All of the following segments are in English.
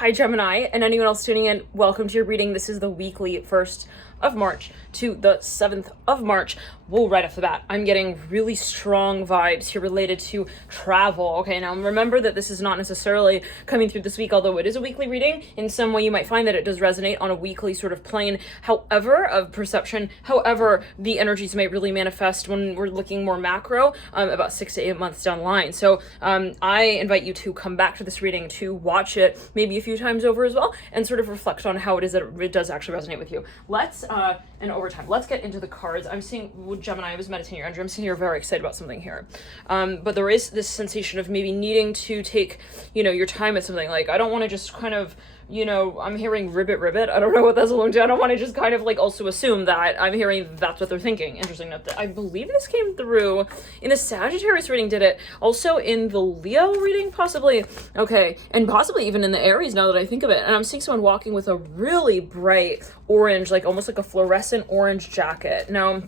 Hi Gemini, and anyone else tuning in, welcome to your reading. This is the weekly 1st of March to the 7th of March. Whoa, right off the bat, I'm getting really strong vibes here related to travel. Okay, now remember that this is not necessarily coming through this week, although it is a weekly reading. In some way, you might find that it does resonate on a weekly sort of plane, however, of perception. However, the energies may really manifest when we're looking more macro, about 6 to 8 months down the line. So I invite you to come back to this reading, to watch it maybe a few times over as well, and sort of reflect on how it is that it does actually resonate with you. And over time, let's get into the cards. I'm seeing, with Gemini, I was meditating your energy. I'm seeing you're very excited about something here. But there is this sensation of maybe needing to take, your time with something. Like, I don't want to just kind of, I'm hearing ribbit. I don't know what that's alluding to. I don't want to just kind of like also assume that I'm hearing that's what they're thinking. Interesting note that I believe this came through in the Sagittarius reading, did it? Also in the Leo reading, possibly. Okay, and possibly even in the Aries now that I think of it. And I'm seeing someone walking with a really bright orange, like almost like a fluorescent orange jacket. Now,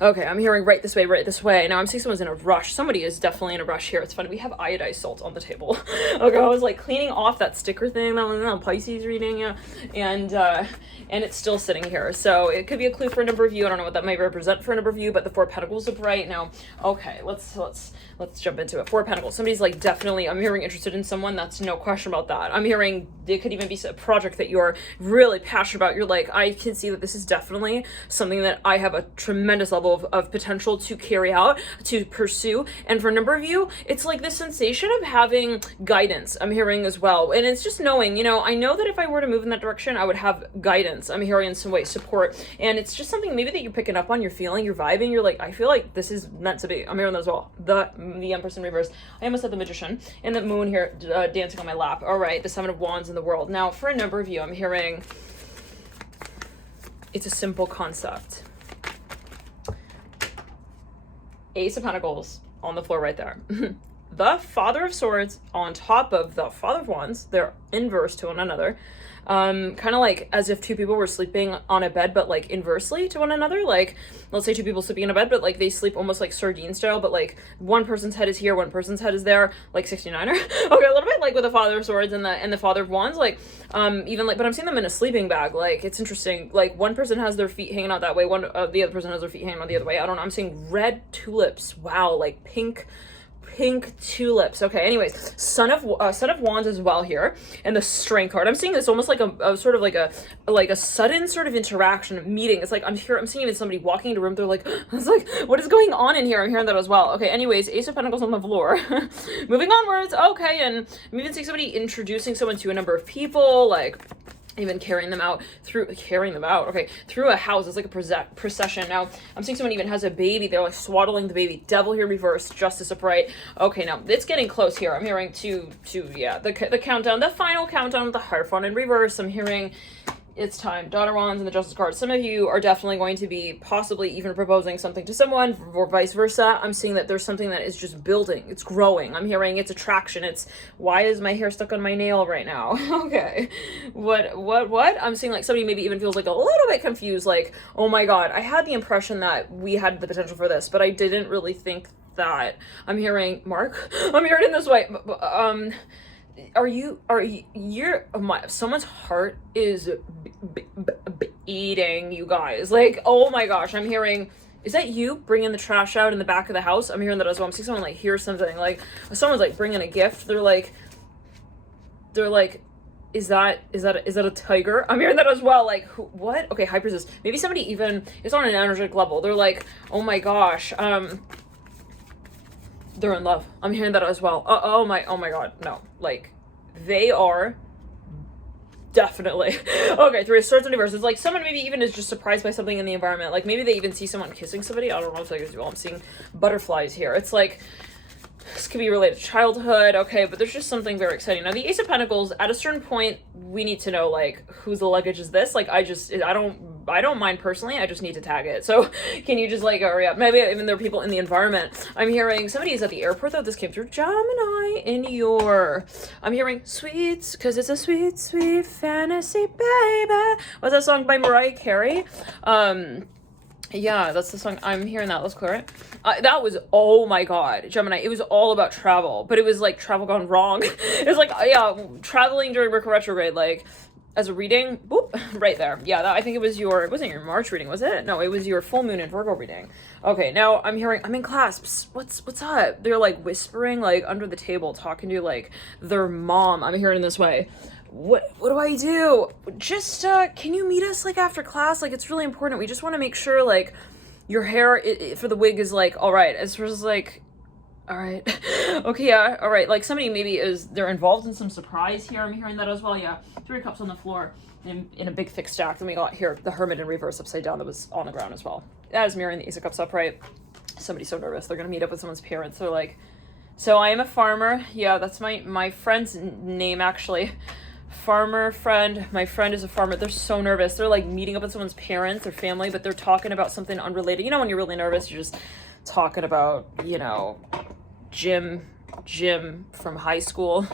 okay, I'm hearing right this way. Now I'm seeing someone's in a rush. Somebody is definitely in a rush here. It's funny, we have iodized salt on the table. Okay, I was like cleaning off that sticker thing that was on Pisces reading, yeah, and it's still sitting here. So it could be a clue for a number of you. I don't know what that might represent for a number of you, but the Four of Pentacles are bright. Now, okay, let's jump into it. Four of Pentacles. Somebody's like definitely, I'm hearing interested in someone. That's no question about that. I'm hearing it could even be a project that you're really passionate about. You're like, I can see that this is definitely something that I have a tremendous level of potential to carry out, to pursue. And for a number of you, it's like this sensation of having guidance, I'm hearing as well. And it's just knowing, I know that if I were to move in that direction, I would have guidance. I'm hearing in some way support. And it's just something maybe that you're picking up on, you're feeling, you're vibing, you're like, I feel like this is meant to be. I'm hearing that as well. The Empress in reverse. I almost said the Magician. And the Moon here dancing on my lap. All right, the Seven of Wands in the world. Now, for a number of you, I'm hearing it's a simple concept. Ace of Pentacles on the floor right there. The Father of Swords on top of the Father of Wands. They're inverse to one another. Kind of like as if two people were sleeping on a bed, but like inversely to one another. Like, let's say two people sleeping in a bed, but like they sleep almost like sardine style, but like one person's head is here, one person's head is there, like 69er. Okay, a little bit like with the Father of Swords and the Father of Wands, like, even like, but I'm seeing them in a sleeping bag. Like, it's interesting. Like, one person has their feet hanging out that way, the other person has their feet hanging out the other way. I don't know. I'm seeing red tulips. Wow, like pink tulips. Okay, anyways, Son of Wands as well here, and the Strength card. I'm seeing this almost like a sort of like a sudden sort of interaction, meeting. It's like I'm seeing even somebody walking into a room. They're like, it's like, what is going on in here? I'm hearing that as well. Okay, anyways, Ace of Pentacles on the floor. Moving onwards. Okay, and I'm even seeing somebody introducing someone to a number of people, like even carrying them out through a house. It's like a procession. Now I'm seeing someone even has a baby. They're like swaddling the baby. Devil here reversed, Justice upright. Okay, now it's getting close here. I'm hearing the countdown, the final countdown with the Hierophant in reverse. I'm hearing it's time. Daughter Wands and the Justice card. Some of you are definitely going to be possibly even proposing something to someone, or vice versa. I'm seeing that there's something that is just building. It's growing. I'm hearing it's attraction. It's, why is my hair stuck on my nail right now? Okay. What? I'm seeing like somebody maybe even feels like a little bit confused. Like, oh my God, I had the impression that we had the potential for this, but I didn't really think that. I'm hearing, Mark, I'm hearing it in this way. Someone's heart is beating, you guys. Like, oh my gosh, I'm hearing, is that you bringing the trash out in the back of the house? I'm hearing that as well. I'm seeing someone like hear something, like someone's like bringing a gift. They're like, is that a tiger? I'm hearing that as well. Like, who, what? Okay, High Priestess. Maybe somebody even, it's on an energetic level. They're like, oh my gosh, they're in love. I'm hearing that as well. Oh my God, no. Like, they are definitely. Okay, Three of Swords in reverse. It's like someone maybe even is just surprised by something in the environment. Like maybe they even see someone kissing somebody. I don't know if that is well. I'm seeing butterflies here. It's like, this could be related to childhood, okay, but there's just something very exciting. Now, the Ace of Pentacles, at a certain point, we need to know, like, whose luggage is this? Like, I don't mind personally, I just need to tag it. So, can you just, like, hurry up? Maybe even there are people in the environment. I'm hearing, somebody is at the airport, though, this came through Gemini I'm hearing, sweets, because it's a sweet, sweet fantasy, baby. What's that song by Mariah Carey? Yeah, that's the song. I'm hearing that. Let's clear it. That was, oh my God, Gemini. It was all about travel, but it was like travel gone wrong. It was like, yeah, traveling during Mercury retrograde, like as a reading, boop, right there. Yeah, that, I think it was your, it wasn't your March reading, was it? No, it was your full moon in Virgo reading. Okay, now I'm hearing, I'm in class. Psst, what's up? They're like whispering, like under the table, talking to like their mom. I'm hearing this way. What do I do? Just can you meet us like after class? Like it's really important. We just want to make sure like your hair for the wig is like all right. As far as like, all right, okay, yeah, all right. Like somebody maybe they're involved in some surprise here. I'm hearing that as well. Yeah, 3 cups on the floor in a big thick stack. Then we got here the Hermit in reverse upside down that was on the ground as well. That is mirroring the Ace of Cups upright. Somebody's so nervous. They're gonna meet up with someone's parents. They're like, so I am a farmer. Yeah, that's my friend's name actually. Farmer friend. My friend is a farmer. They're so nervous. They're like meeting up with someone's parents or family, but they're talking about something unrelated. You know, when you're really nervous, you're just talking about, you know, Jim from high school.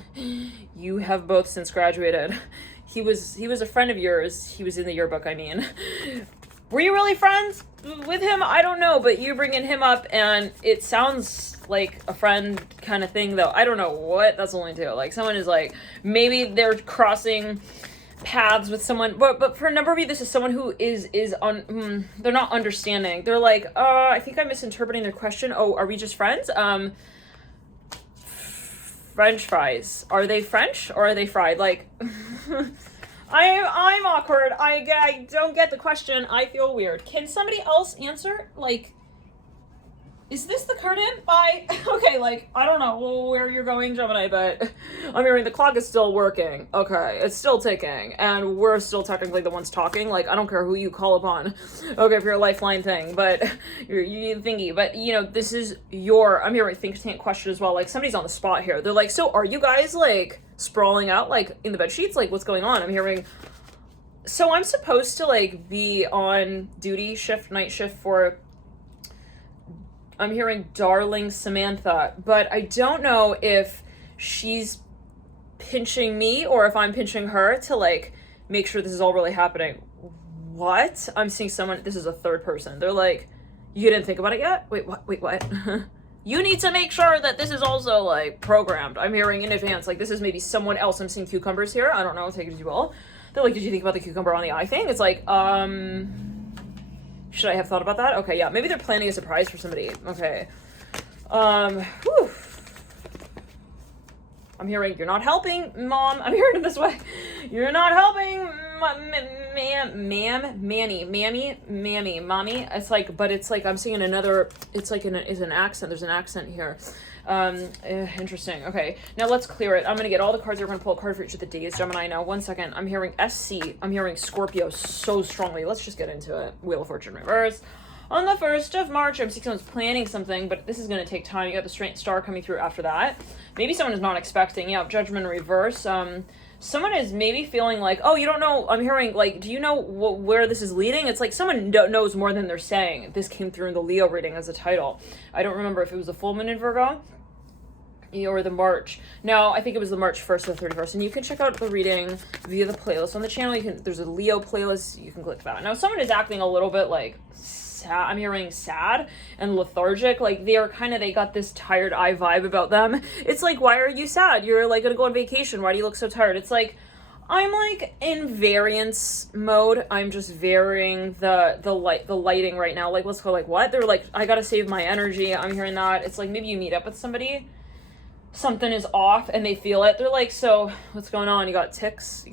You have both since graduated. He was a friend of yours. He was in the yearbook, I mean. Were you really friends with him? I don't know, but you're bringing him up and it sounds like a friend kind of thing though. I don't know what that's only to. Like someone is like, maybe they're crossing paths with someone, but for a number of you, this is someone who they're not understanding. They're like, I think I'm misinterpreting their question. Oh, are we just friends? French fries. Are they French or are they fried? Like, I'm awkward. I don't get the question. I feel weird. Can somebody else answer? Like, is this the card in? Bye. Okay, like, I don't know where you're going, Gemini, but I'm hearing the clock is still working. Okay, it's still ticking, and we're still technically the ones talking. Like, I don't care who you call upon. Okay, for your lifeline thing, but you thingy. But, you know, this is I'm hearing think tank question as well. Like, somebody's on the spot here. They're like, so are you guys, like, sprawling out, like, in the bed sheets? Like, what's going on? I'm hearing... So I'm supposed to, like, be on duty night shift for... I'm hearing darling Samantha, but I don't know if she's pinching me or if I'm pinching her to like make sure this is all really happening. What? I'm seeing someone, this is a third person. They're like, you didn't think about it yet? Wait, what? You need to make sure that this is also like programmed. I'm hearing in advance, like this is maybe someone else. I'm seeing cucumbers here. I don't know, take it as you will. They're like, did you think about the cucumber on the eye thing? It's like, should I have thought about that? Okay, yeah. Maybe they're planning a surprise for somebody. Okay. Whew. I'm hearing, you're not helping, Mom. I'm hearing it this way. You're not helping, mommy. It's like, but it's like, I'm seeing another, it's like is an accent. There's an accent here. Interesting. Okay, now let's clear it. I'm gonna get all the cards. We're gonna pull a card for each of the days, Gemini. Now, 1 second. I'm hearing SC. I'm hearing Scorpio so strongly. Let's just get into it. Wheel of Fortune reverse. On the 1st of March, I'm seeing someone's planning something, but this is gonna take time. You got the straight star coming through after that. Maybe someone is not expecting. Yeah, Judgment in reverse. Someone is maybe feeling like, oh, you don't know. I'm hearing like, do you know where this is leading? It's like someone knows more than they're saying. This came through in the Leo reading as a title. I don't remember if it was a full moon in Virgo or the March. No, I think it was the March 1st or 31st. And you can check out the reading via the playlist on the channel. There's a Leo playlist. You can click that. Now, someone is acting a little bit like sad. I'm hearing sad and lethargic. Like they got this tired eye vibe about them. It's like, why are you sad? You're like gonna go on vacation. Why do you look so tired? It's like, I'm like in variance mode. I'm just varying the lighting right now. Like, let's go like what? They're like, I gotta save my energy. I'm hearing that. It's like maybe you meet up with somebody, something is off and they feel it. They're like, so what's going on? You got ticks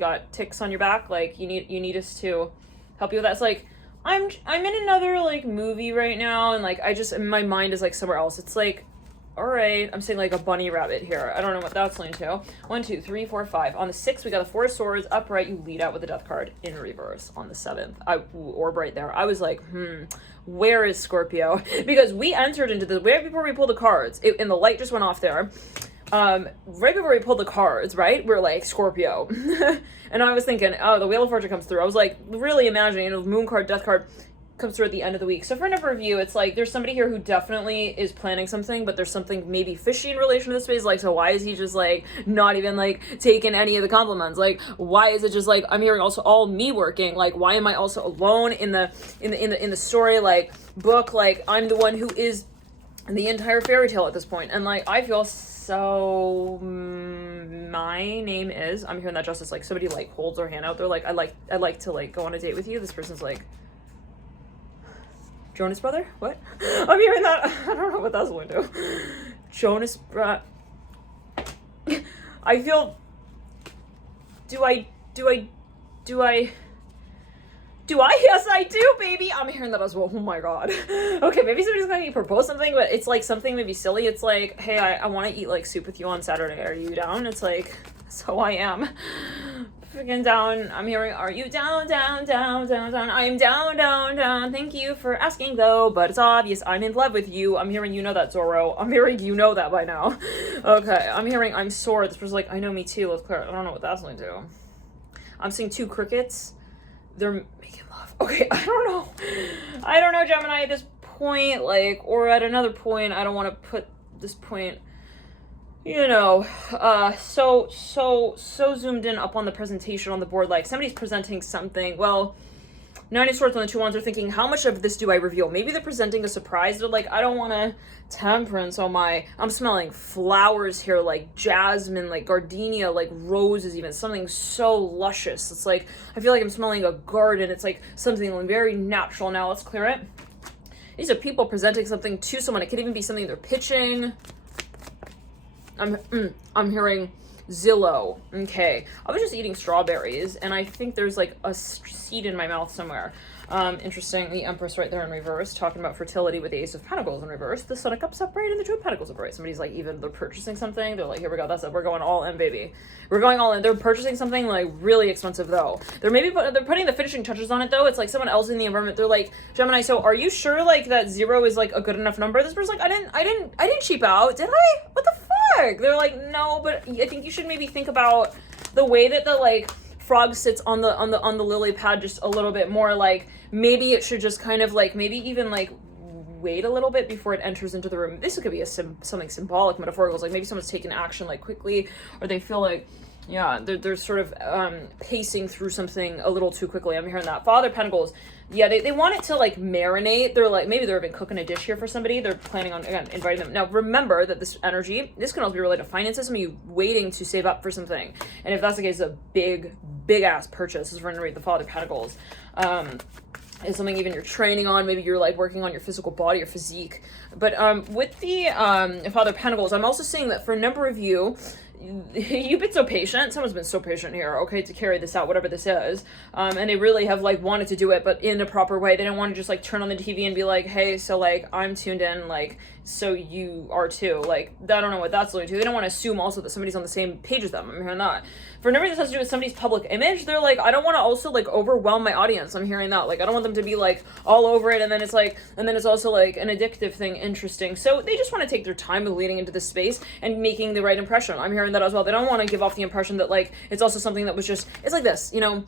on your back. Like you need us to help you with that. It's like, I'm in another like movie right now. And like, my mind is like somewhere else. It's like, all right, I'm saying like a bunny rabbit here. I don't know what that's linked to. 1, 2, 3, 4, 5. On the 6th, we got the 4 of Swords upright. You lead out with the Death card in reverse on the 7th. Orb right there. I was like, where is Scorpio? Because we entered into right before we pulled the cards, and the light just went off there. Right before we pulled the cards, right, we're like, Scorpio. And I was thinking, oh, the Wheel of Fortune comes through. I was like, really imagining, Moon card, Death card. comes through at the end of the week. So for a number of you, it's like there's somebody here who definitely is planning something, but there's something maybe fishy in relation to this space. Like, so why is he just like not even like taking any of the compliments? Like, why is it just like I'm hearing also all me working? Like, why am I also alone in the story like book? Like, I'm the one who is the entire fairy tale at this point, and like I feel so. My name is. I'm hearing that justice. Like somebody like holds their hand out. They're like, I'd like to like go on a date with you. This person's like. Jonas brother? What? I'm hearing that. I don't know what that's going to. Jonas I feel. Do I? Yes, I do, baby. I'm hearing that as well. Oh my god. Okay, maybe somebody's gonna propose something, but it's like something maybe silly. It's like, hey, I want to eat like soup with you on Saturday. Are you down? It's like, so I am. Freaking down. I'm hearing, are you down? I'm down. Thank you for asking though, but it's obvious I'm in love with you. I'm hearing you know that, Zorro. I'm hearing you know that by now. Okay, I'm hearing I'm sore. This person's like, I know me too. Let's clear. I don't know what that's going to do. I'm seeing two crickets. They're making love. Okay, I don't know, Gemini, at this point, like, or at another point, I don't want to put this point, you know, so zoomed in up on the presentation on the board, like, somebody's presenting something, well, 9 of Swords on the 2 Wands are thinking, how much of this do I reveal? Maybe they're presenting a surprise. They're like, I don't want to temperance on my, I'm smelling flowers here, like jasmine, like gardenia, like roses even, something so luscious. It's like, I feel like I'm smelling a garden. It's like something very natural. Now let's clear it. These are people presenting something to someone. It could even be something they're pitching. I'm hearing Zillow. Okay, I was just eating strawberries and I think there's like a seed in my mouth somewhere. Interesting. The Empress right there in reverse, talking about fertility with the Ace of Pentacles in reverse, the Son of Cups upright, and the Two of Pentacles upright. Somebody's like, even they're purchasing something. They're like, here we go. That's it. We're going all in, baby. We're going all in. They're purchasing something like really expensive though. They're putting the finishing touches on it though. It's like someone else in the environment. They're like, Gemini, so are you sure like that 0 is like a good enough number? This person's like, I didn't cheap out, did I? What the fuck? They're like, no, but I think you should maybe think about the way that the like frog sits on the lily pad just a little bit more. Like maybe it should just kind of like maybe even like wait a little bit before it enters into the room. This could be something symbolic, metaphorical. It's like maybe someone's taking action like quickly, or they feel like, yeah, they're sort of pacing through something a little too quickly. I'm hearing that. Father of Pentacles, yeah, they want it to like marinate. They're like, maybe they're even cooking a dish here for somebody. They're planning on, again, inviting them. Now remember that this energy, this can also be related to finances. Some of you waiting to save up for something, and if that's the case, it's a big ass purchase. This is going to read the Father of Pentacles. Is something even you're training on. Maybe you're like working on your physical body or physique. But with the Father of Pentacles, I'm also seeing that for a number of you, you've been so patient. Someone's been so patient here, okay, to carry this out, whatever this is. And they really have like wanted to do it, but in a proper way. They don't want to just like turn on the TV and be like, hey, so like I'm tuned in, like, so you are too. Like, I don't know what that's leading to. They don't want to assume also that somebody's on the same page as them. I'm hearing that. For a number this has to do with somebody's public image, they're like, I don't want to also like overwhelm my audience. I'm hearing that. Like, I don't want them to be like all over it, and then it's also like an addictive thing. Interesting. So they just want to take their time leading into this space and making the right impression. I'm hearing that as well. They don't want to give off the impression that like it's also something that was just, it's like this, you know.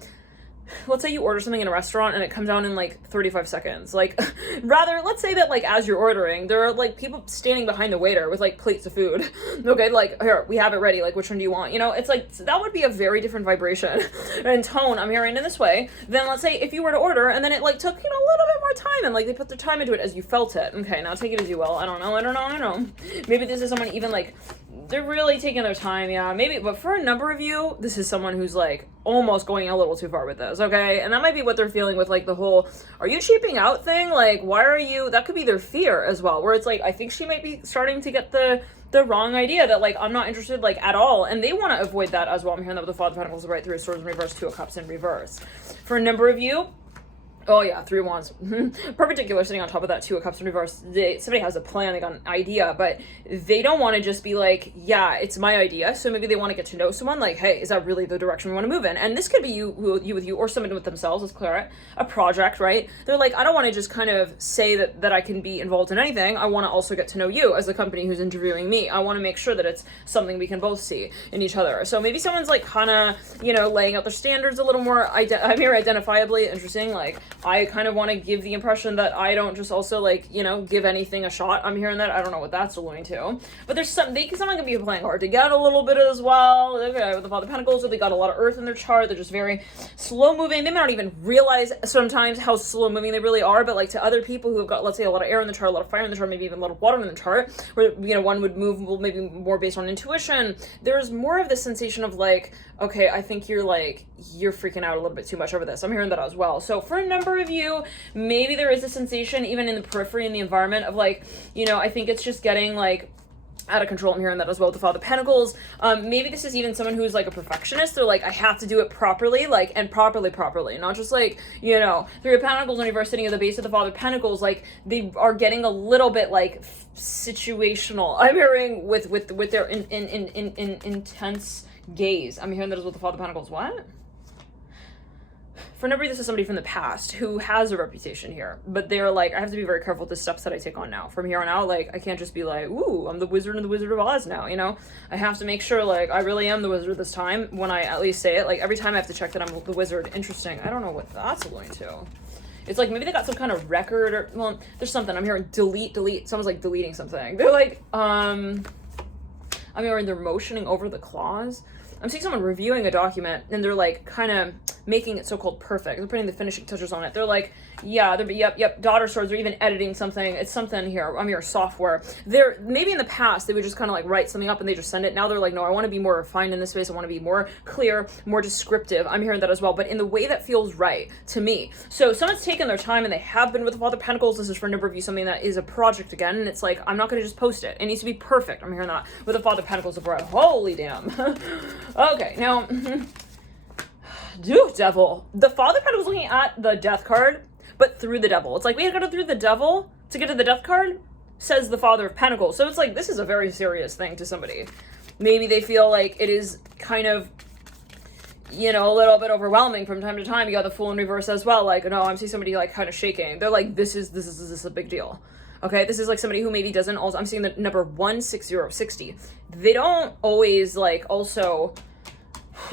Let's say you order something in a restaurant and it comes out in like 35 seconds. Like, rather, let's say that like as you're ordering, there are like people standing behind the waiter with like plates of food. Okay, like, here, we have it ready. Like, which one do you want? You know, it's like, that would be a very different vibration and tone, I'm hearing in this way. Then let's say if you were to order and then it like took, you know, a little bit more time and like they put their time into it as you felt it. Okay, now take it as you will. I don't know. Maybe this is someone even like, they're really taking their time, yeah, maybe, but for a number of you, this is someone who's like almost going a little too far with this, okay? And that might be what they're feeling with like the whole, are you cheaping out thing? Like, why are you, that could be their fear as well, where it's like, I think she might be starting to get the wrong idea that like, I'm not interested like at all, and they want to avoid that as well. I'm hearing that with the Father of Pentacles, right, 3 of Swords in reverse, 2 of Cups in reverse. For a number of you, oh yeah, 3 of Wands. Perpendicular sitting on top of that 2 of Cups in reverse. Somebody has a plan, they got an idea, but they don't want to just be like, yeah, it's my idea. So maybe they want to get to know someone, like, hey, is that really the direction we want to move in? And this could be you with you, or someone with themselves, let's clear it. A project, right? They're like, I don't want to just kind of say that I can be involved in anything. I want to also get to know you as the company who's interviewing me. I want to make sure that it's something we can both see in each other. So maybe someone's like kind of, you know, laying out their standards a little more, I'm here identifiably, interesting, like I kind of want to give the impression that I don't just also like, you know, give anything a shot. I'm hearing that. I don't know what that's alluding to. But there's someone going to be playing hard to get a little bit as well. With the Father of Pentacles, they got a lot of earth in their chart. They're just very slow moving. They may not even realize sometimes how slow moving they really are, but like to other people who have got, let's say, a lot of air in the chart, a lot of fire in the chart, maybe even a lot of water in the chart, where, you know, one would move maybe more based on intuition. There's more of the sensation of like, okay, I think you're freaking out a little bit too much over this. I'm hearing that as well. So for a number of you, maybe there is a sensation even in the periphery, in the environment of like, you know, I think it's just getting like out of control. I'm hearing that as well with the Father of Pentacles. Maybe this is even someone who's like a perfectionist. They're like, I have to do it properly, like, and properly, not just like, you know, Three of Pentacles when you're sitting at the base of the Father of Pentacles, like they are getting a little bit like situational. I'm hearing with their intense gaze. I'm hearing that as well with the Father of Pentacles. What? For a number of you, this is somebody from the past who has a reputation here, but they're like, I have to be very careful with the steps that I take on now. From here on out, like, I can't just be like, ooh, I'm the Wizard and the Wizard of Oz now, you know? I have to make sure, like, I really am the wizard this time when I at least say it. Like, every time I have to check that I'm the wizard. Interesting. I don't know what that's going to. It's like, maybe they got some kind of record or, well, there's something. I'm hearing delete. Someone's, like, deleting something. They're like, I'm hearing they're motioning over the clause. I'm seeing someone reviewing a document and they're like kind of making it so-called perfect. They're putting the finishing touches on it. They're like, yeah, yep, daughter swords. They're even editing something. It's something here. I'm your software. They're maybe in the past they would just kind of like write something up and they just send it. Now they're like, no, I want to be more refined in this space. I want to be more clear, more descriptive. I'm hearing that as well, but in the way that feels right to me. So someone's taken their time and they have been with the Father of Pentacles. This is for a number of you something that is a project again, and it's like, I'm not going to just post it. It needs to be perfect. I'm hearing that with the Father of Pentacles abroad. Holy damn. Okay, now, devil. The Father of Pentacles looking at the Death card, but through the devil. It's like, we had to go through the devil to get to the Death card, says the Father of Pentacles. So it's like, this is a very serious thing to somebody. Maybe they feel like it is kind of, you know, a little bit overwhelming from time to time. You got the Fool in reverse as well. Like, no, I'm seeing somebody like kind of shaking. They're like, this is a big deal. Okay, this is like somebody who maybe doesn't also, I'm seeing the number 16060. They don't always like also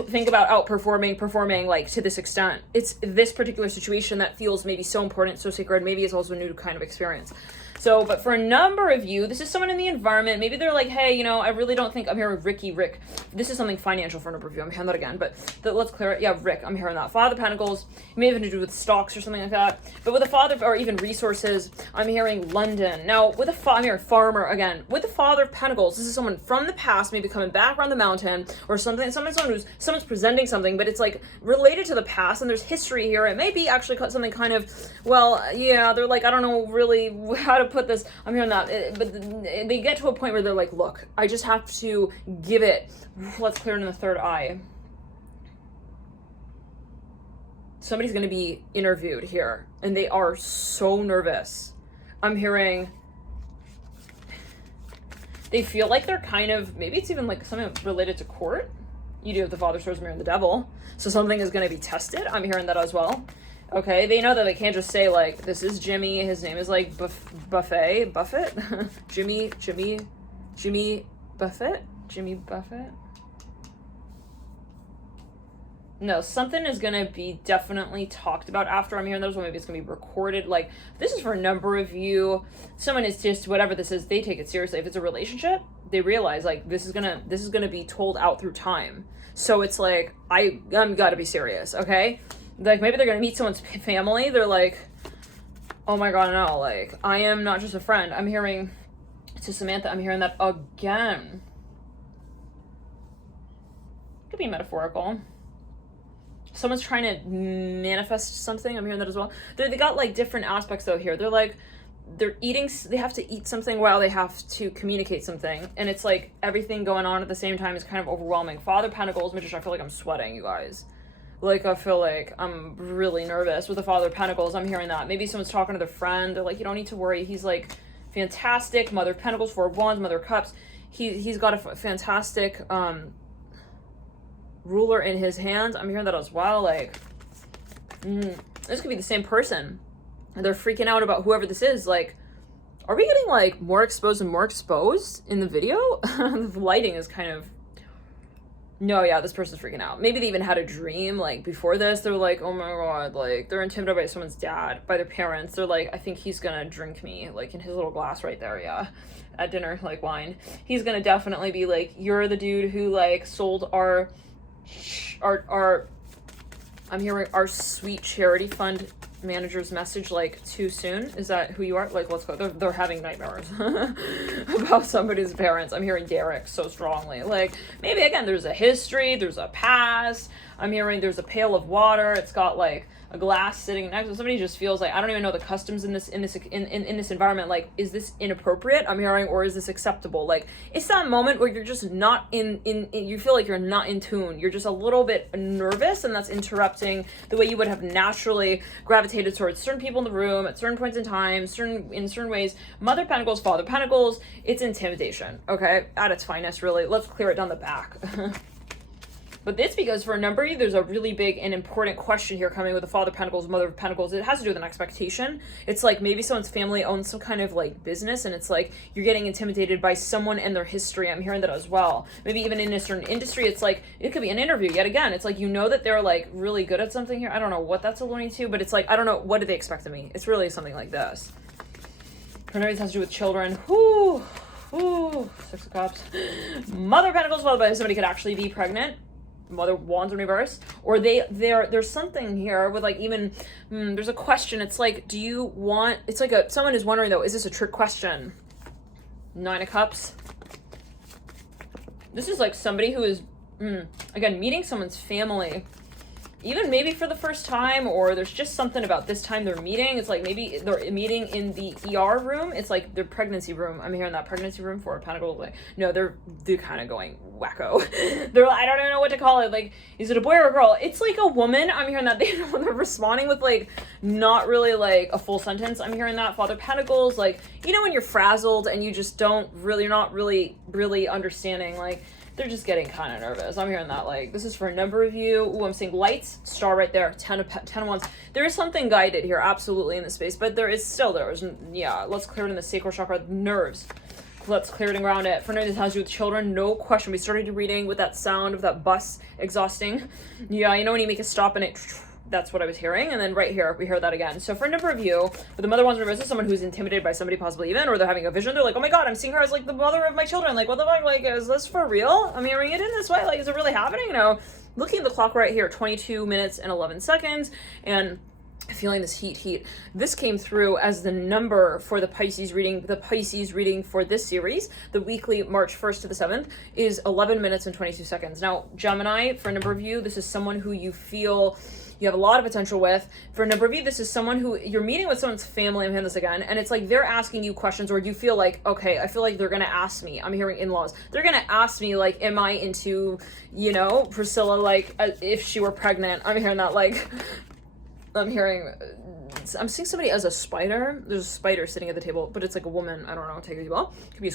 think about performing like to this extent. It's this particular situation that feels maybe so important, so sacred. Maybe it's also a new kind of experience. So, but for a number of you, this is someone in the environment. Maybe they're like, hey, you know, I really don't think I'm here with Rick. This is something financial for a number of you. I'm hearing that again, but let's clear it. Yeah, Rick, I'm hearing that. Father of Pentacles, it may have to do with stocks or something like that. But with a father, or even resources, I'm hearing London. Now, with a I'm hearing farmer again. With the Father of Pentacles, this is someone from the past, maybe coming back around the mountain or something. Someone's presenting something, but it's like related to the past, and there's history here. It may be actually something kind of, well, yeah, they're like, I don't know really how to put this. I'm hearing that, but they get to a point where they're like, look, I just have to give it. Let's clear it in the third eye. Somebody's going to be interviewed here, and they are so nervous. I'm hearing they feel like they're kind of, maybe it's even like something related to court. You do have the Father of Swords, Mirror, and the Devil. So something is going to be tested. I'm hearing that as well. Okay, they know that they can't just say like, this is Jimmy, his name is like Buffett? Jimmy Buffett? No, something is going to be definitely talked about after. I'm hearing those, maybe it's going to be recorded. Like, this is for a number of you. Someone is just, whatever this is, they take it seriously. If it's a relationship, they realize like, this is going to be told out through time. So it's like, I'm got to be serious, okay? Like, maybe they're going to meet someone's family. They're like, oh my God, no, like, I am not just a friend. I'm hearing, to Samantha, I'm hearing that again. Could be metaphorical. Someone's trying to manifest something. I'm hearing that as well. They got like different aspects though here. They're like, they're eating, they have to eat something while they have to communicate something. And it's like everything going on at the same time is kind of overwhelming. Father Pentacles, Magician, I feel like I'm sweating, you guys. Like, I feel like I'm really nervous with the Father of Pentacles. I'm hearing that. Maybe someone's talking to their friend. They're like, you don't need to worry. He's like fantastic. Mother of Pentacles, Four of Wands, Mother of Cups. He's got a fantastic ruler in his hands. I'm hearing that as well. Like, this could be the same person. And they're freaking out about whoever this is. Like, are we getting like more exposed and more exposed in the video? The lighting is kind of, No, yeah, this person's freaking out. Maybe they even had a dream, like, before this. They're like, oh my god, like, they're intimidated by someone's dad, by their parents. They're like, I think he's gonna drink me, like, in his little glass right there, yeah. At dinner, like, wine. He's gonna definitely be like, you're the dude who, like, sold our I'm hearing our sweet charity fund manager's message, like, too soon. Is that who you are? Like, let's go. They're having nightmares about somebody's parents. I'm hearing Derek so strongly. Like, maybe again, there's a history, there's a past. I'm hearing there's a pail of water. It's got like a glass sitting next to somebody. Just feels like, I don't even know the customs in this environment. Like, is this inappropriate? I'm hearing, or is this acceptable? Like, it's that moment where you're just not in you feel like you're not in tune. You're just a little bit nervous, and that's interrupting the way you would have naturally gravitated towards certain people in the room at certain points in time, in certain ways. Mother Pentacles, Father Pentacles, it's intimidation, okay? At its finest, really. Let's clear it down the back. But it's because for a number of you, there's a really big and important question here coming with the Father of Pentacles, Mother of Pentacles. It has to do with an expectation. It's like maybe someone's family owns some kind of like business, and it's like you're getting intimidated by someone and their history. I'm hearing that as well. Maybe even in a certain industry, it's like, it could be an interview. Yet again, it's like, you know that they're like really good at something here. I don't know what that's alluding to, but it's like, I don't know, what do they expect of me? It's really something like this. It has to do with children. Ooh, Six of Cups. Mother of Pentacles, well, but somebody could actually be pregnant. Mother Wands in reverse, or there's something here with like even there's a question. It's like, do you want, it's like someone is wondering though, is this a trick question? Nine of Cups. This is like somebody who is again meeting someone's family, even maybe for the first time, or there's just something about this time they're meeting. It's like maybe they're meeting in the ER room. It's like their pregnancy room. I'm hearing that pregnancy room for a Pentacles. Like, no, they're kind of going wacko. They're like, I don't even know what to call it. Like, is it a boy or a girl? It's like a woman. I'm hearing that they're responding with like not really like a full sentence. I'm hearing that Father Pentacles, like, you know, when you're frazzled and you just you're not really understanding, like, they're just getting kind of nervous. I'm hearing that, like, this is for a number of you. Ooh, I'm seeing lights, star right there, 10 of Wands. There is something guided here, absolutely, in this space, but yeah, let's clear it in the sacral chakra, nerves. Let's clear it around it. For now, this has to do with children, no question. We started your reading with that sound of that bus exhausting. Yeah, you know when you make a stop and it... That's what I was hearing. And then right here, we hear that again. So for a number of you, with the Mother Wands reverse, is someone who's intimidated by somebody possibly even, or they're having a vision. They're like, oh my God, I'm seeing her as like the mother of my children. Like, what the fuck? Like, is this for real? I'm hearing it in this way. Like, is it really happening? You know, looking at the clock right here, 22 minutes and 11 seconds. And feeling this heat. This came through as the number for the Pisces reading. The Pisces reading for this series, the weekly March 1st to the 7th, is 11 minutes and 22 seconds. Now, Gemini, for a number of you, this is someone who you feel you have a lot of potential with. For a number of you, this is someone who you're meeting with someone's family. I'm hearing this again. And it's like they're asking you questions, or you feel like, okay, I feel like they're going to ask me. I'm hearing in-laws. They're going to ask me, like, am I into, you know, Priscilla, like, if she were pregnant. I'm hearing that, like, I'm seeing somebody as a spider. There's a spider sitting at the table, but it's like a woman. I don't know. Take it as well. Could be a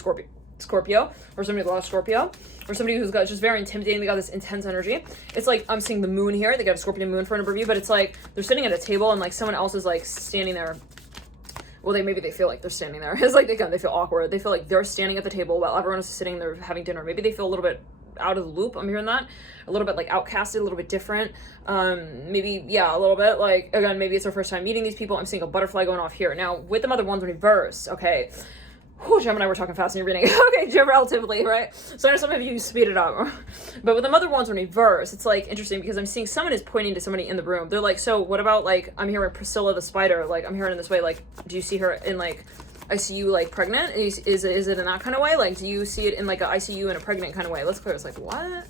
Scorpio, or somebody with a lot of Scorpio, or somebody who's got just very intimidating. They got this intense energy. It's like, I'm seeing the moon here. They got a Scorpion moon for a number of you, but it's like they're sitting at a table and like someone else is like standing there. Well, maybe they feel like they're standing there. It's like they feel awkward. They feel like they're standing at the table while everyone else is sitting there having dinner. Maybe they feel a little bit out of the loop. I'm hearing that a little bit like outcasted, a little bit different. Maybe, yeah, a little bit like, again, maybe it's their first time meeting these people. I'm seeing a butterfly going off here. Now with the Mother Wands in reverse, okay. Whew, Gemini, we're talking fast and you're reading. Okay, relatively, right? So I know some of you speed it up. But with the Mother Wands in reverse, it's like interesting because I'm seeing someone is pointing to somebody in the room. They're like, so what about like, I'm hearing Priscilla the spider, like I'm hearing in this way, like, do you see her in like, I see you like pregnant? Is it in that kind of way? Like, do you see it in like I see you in a pregnant kind of way? Let's clear. It's like, what?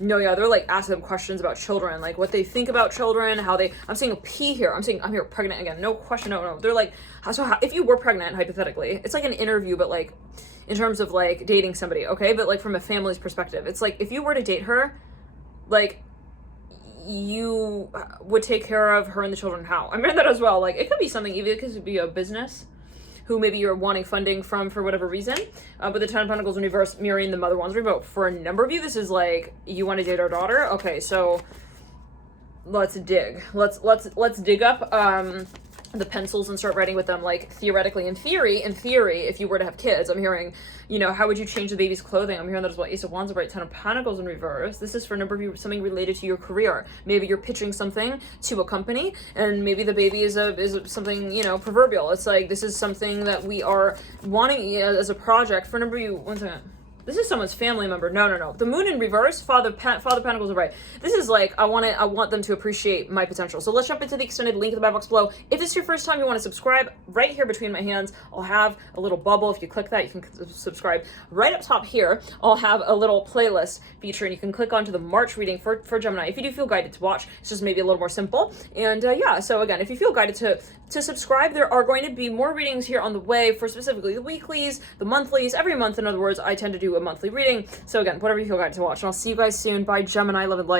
No, yeah, they're like asking them questions about children, like what they think about children, how they, I'm seeing a P here. I'm here pregnant again. No question. No. They're like, if you were pregnant, hypothetically, it's like an interview, but like in terms of like dating somebody. Okay. But like from a family's perspective, it's like, if you were to date her, like you would take care of her and the children. How? I'm hearing that as well. Like it could be something, even it could be a business who maybe you're wanting funding from for whatever reason. But the Ten of Pentacles in reverse mirroring the Mother Wands reverse. For a number of you, this is like, you want to date our daughter? Okay, so let's dig. Let's dig up the pencils and start writing with them. Like theoretically, in theory, if you were to have kids, I'm hearing, you know, how would you change the baby's clothing? I'm hearing that as well. Ace of Wands, right? 10 of Pentacles in reverse. This is for a number of you, something related to your career. Maybe you're pitching something to a company, and maybe the baby is something, you know, proverbial. It's like, this is something that we are wanting as a project for a number of you. One second. This is someone's family member. No. The moon in reverse, Father Pentacles are right. This is like, I want them to appreciate my potential. So let's jump into the extended link in the bio box below. If it's your first time, you want to subscribe, right here between my hands, I'll have a little bubble. If you click that, you can subscribe. Right up top here, I'll have a little playlist feature, and you can click onto the March reading for Gemini. If you do feel guided to watch, it's just maybe a little more simple. And yeah, so again, if you feel guided to subscribe, there are going to be more readings here on the way for specifically the weeklies, the monthlies, every month. In other words, I tend to do a monthly reading. So again, whatever you feel guided to watch. And I'll see you guys soon. Bye, Gemini. Love and light.